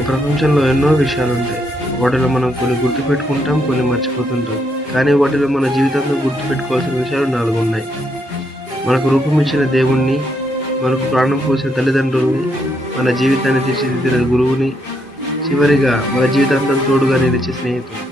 ఈ ప్రపంచంలో ఎన్నో విషయాలుంటాయి. వాటిలో మనం కొన్ని గుర్తుపెట్టుకుంటాం, కొన్ని మర్చిపోతుంటాం. కానీ వాటిలో మన జీవితంలో గుర్తుపెట్టుకోవాల్సిన విషయాలు 4 ఉన్నాయి. మనకు రూపం ఇచ్చిన దేవుణ్ణి, మనకు ప్రాణం పోసిన తల్లిదండ్రుల్ని, మన జీవితాన్ని తీర్చిదిద్దిన గురువుని, చివరిగా మన జీవితాంతం తోడుగా నిలిచే స్నేహితుడు.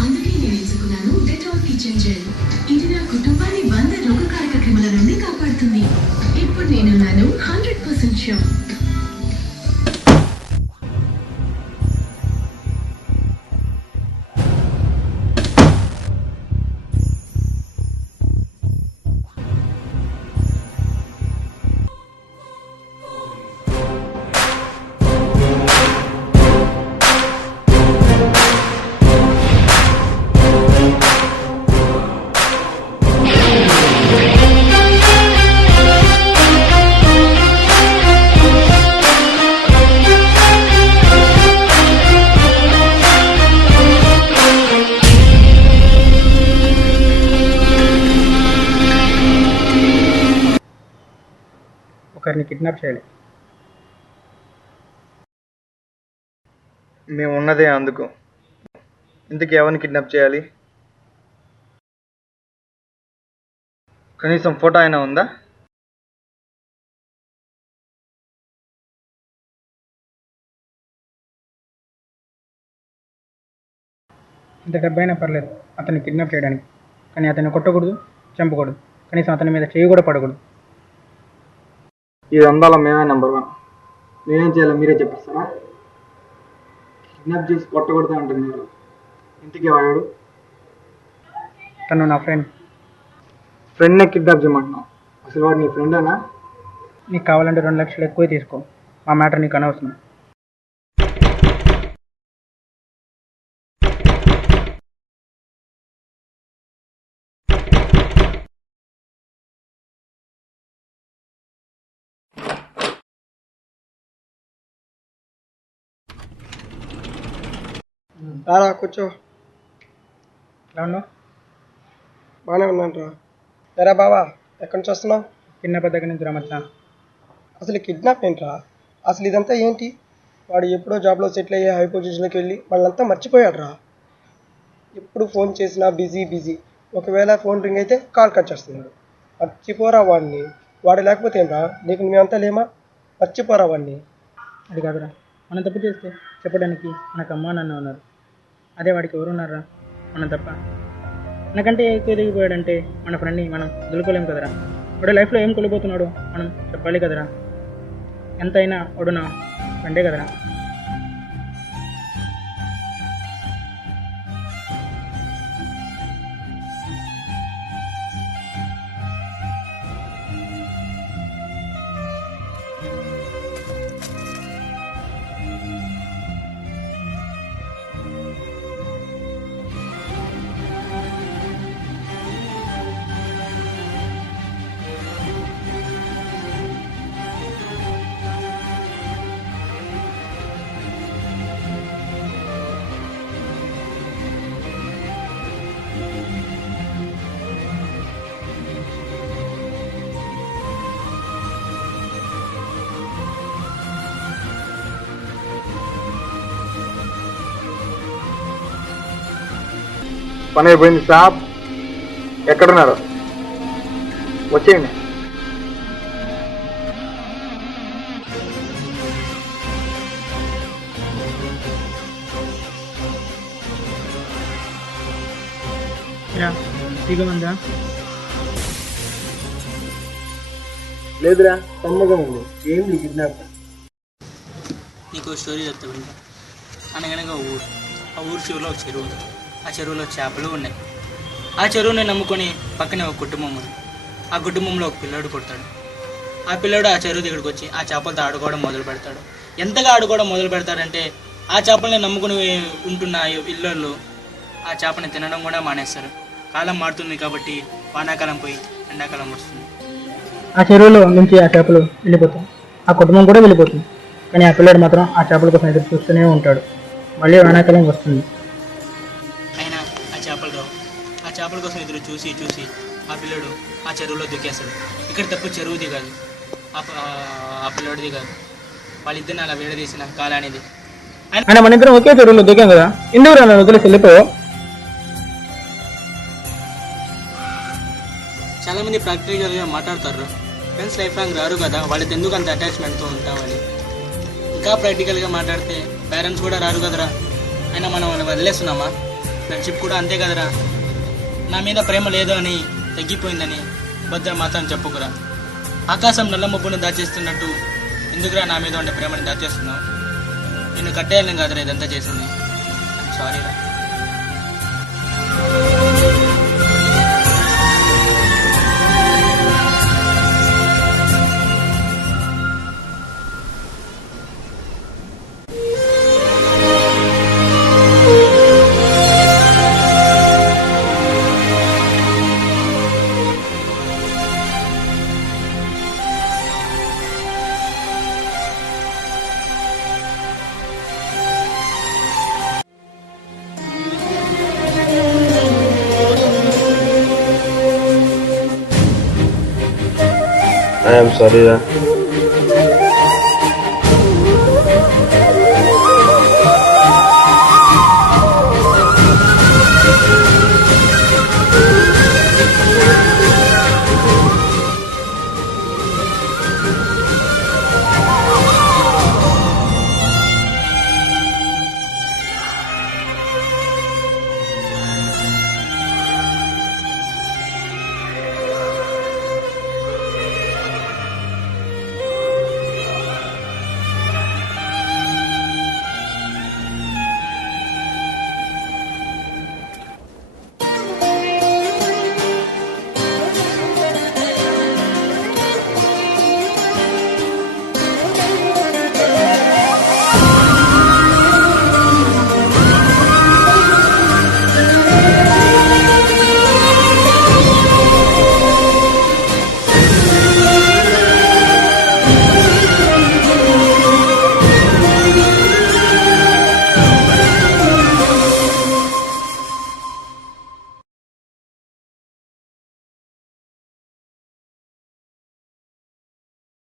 అందుకే నేను ఎంచుకున్నాను డెటాల్ కిచెన్ జెల్. ఇది నా కుటుంబాన్ని 100 రోగకారక క్రిముల నుండి కాపాడుతుంది. ఇప్పుడు నేనున్నాను 100% ష్యూర్. ఒకరిని కిడ్నాప్ చేయాలి. మేము ఉన్నదే అందుకు. ఇంతకీ ఎవరిని కిడ్నాప్ చేయాలి? కనీసం ఫోటో అయినా ఉందా? ఇంత డబ్బైనా పర్లేదు అతన్ని కిడ్నాప్ చేయడానికి. కానీ అతన్ని కొట్టకూడదు, చంపకూడదు, కనీసం అతని మీద చేయి కూడా పడకూడదు. ఇది అందాల మేమే నెంబర్ 1. మేమేం చేయాలో మీరే చెప్పేస్తారా? కిడ్నాప్ చేసి కొట్టకూడదు అంటున్నారు. ఇంటికి వాడాడు. తను నా ఫ్రెండ్. ఫ్రెండ్నే కిడ్నాప్ చేయమంటున్నావు. అసలు వాడు నీ ఫ్రెండేనా? నీకు కావాలంటే 2 లక్షలు ఎక్కువ తీసుకో. మా మ్యాటర్ నీకు అనవసరం. రారా కూర్చో. ఎలా ఉన్నావు? బాగానే ఉన్నాను రా. ఎరా బావా, ఎక్కడి నుంచి వస్తున్నావు? కిడ్నాప్ దగ్గర నుంచి రమ్మచ్చా. అసలు కిడ్నాప్ ఏంట్రా? అసలు ఇదంతా ఏంటి? వాడు ఎప్పుడో జాబ్లో సెటిల్ అయ్యే హై పొజిషన్లోకి వెళ్ళి వాళ్ళంతా మర్చిపోయాడు రా. ఎప్పుడు ఫోన్ చేసినా బిజీ బిజీ. ఒకవేళ ఫోన్ రింగ్ అయితే కాల్ కట్ చేస్తున్నాడు. మర్చిపోరా వాడిని. వాడు లేకపోతే ఏంట్రా? నీకు మేమంతా లేమా? మర్చిపోరా వాడిని. అది కాదురా, మనం తప్పు చేస్తే చెప్పడానికి మనకు అమ్మా నాన్న ఉన్నారు. అదే వాడికి ఎవరున్నారా? మనం తప్ప. మనకంటే ఎక్కువ ఎదిగిపోయాడంటే మన ఫ్రెండ్ని మనం వదులుకోలేం కదరా. వాడు లైఫ్లో ఏం కోల్పోతున్నాడో మనం చెప్పాలి కదరా. ఎంతైనా వాడు నా ఫ్రెండే కదరా. పని అయిపోయింది సాబ్. ఎక్కడున్నారు? వచ్చేయండి. దిగమందా? లేదురా, సమ్మగా ఉంది. ఏంది కిడ్నాప్? నీ నీకు స్టోరీ చెప్తా వింటా. అనగనగా ఊరు, ఆ ఊరు చివరిలో ఒక చెరువు ఉంది. ఆ చెరువులో చేపలు ఉన్నాయి. ఆ చెరువుని నమ్ముకొని పక్కనే ఒక కుటుంబం ఉంది. ఆ కుటుంబంలో ఒక పిల్లాడు పుడతాడు. ఆ పిల్లాడు ఆ చెరువు దగ్గరికి వచ్చి ఆ చేపలతో ఆడుకోవడం మొదలు పెడతాడు. ఎంతగా ఆడుకోవడం మొదలు పెడతాడంటే ఆ చేపల్ని నమ్ముకుని ఉంటున్న ఇళ్ళు ఆ చేపని తినడం కూడా మానేస్తారు. కాలం మారుతుంది కాబట్టి వానాకాలం పోయి ఎండాకాలం వస్తుంది. ఆ చెరువులో నుంచి ఆ చేపలు వెళ్ళిపోతాయి. ఆ కుటుంబం కూడా వెళ్ళిపోతుంది. కానీ ఆ పిల్లాడు మాత్రం ఆ చేపల కోసం ఎదురు చూస్తూనే ఉంటాడు. మళ్ళీ వానాకాలం వస్తుంది. అయినా ఆ చేపలు రావు. ఆ చేపల కోసం ఎదురు చూసి చూసి ఆ పిల్లాడు ఆ చెరువులో దూకేస్తాడు. ఇక్కడ తప్పు చెరువుది కాదు, ఆ పిల్లాడిది కాదు. వాళ్ళిద్దరిని అలా వేడదీసిన కాలానిది. ఆయన మన ఇద్దరం ఒకే చెరువులో దూకాం కదా, ఎందుకు నన్ను వదిలేసి వెళ్ళిపో. చాలా మంది ప్రాక్టికల్గా మాట్లాడతారు, ఫ్రెండ్స్ లైఫ్ లాంగ్ రారు కదా, వాళ్ళకి ఎందుకు అంత అటాచ్మెంట్తో ఉంటామని. ఇంకా ప్రాక్టికల్గా మాట్లాడితే పేరెంట్స్ కూడా రారు కదరా, అయినా మనం వాళ్ళని వదిలేస్తున్నామా? ఫ్రెండ్షిప్ కూడా అంతే కదరా. నా మీద ప్రేమ లేదు అని, తగ్గిపోయిందని భద్ర మాత్రం చెప్పుకురా. ఆకాశం నల్ల మబ్బును దాచేస్తున్నట్టు ఎందుకురా నా మీద ఉండే ప్రేమని దాచేస్తున్నావు? నిన్ను కట్టేయాలని కాదురా ఇదంతా చేసింది. సారీరా. ఐఎమ్ సారీ రా.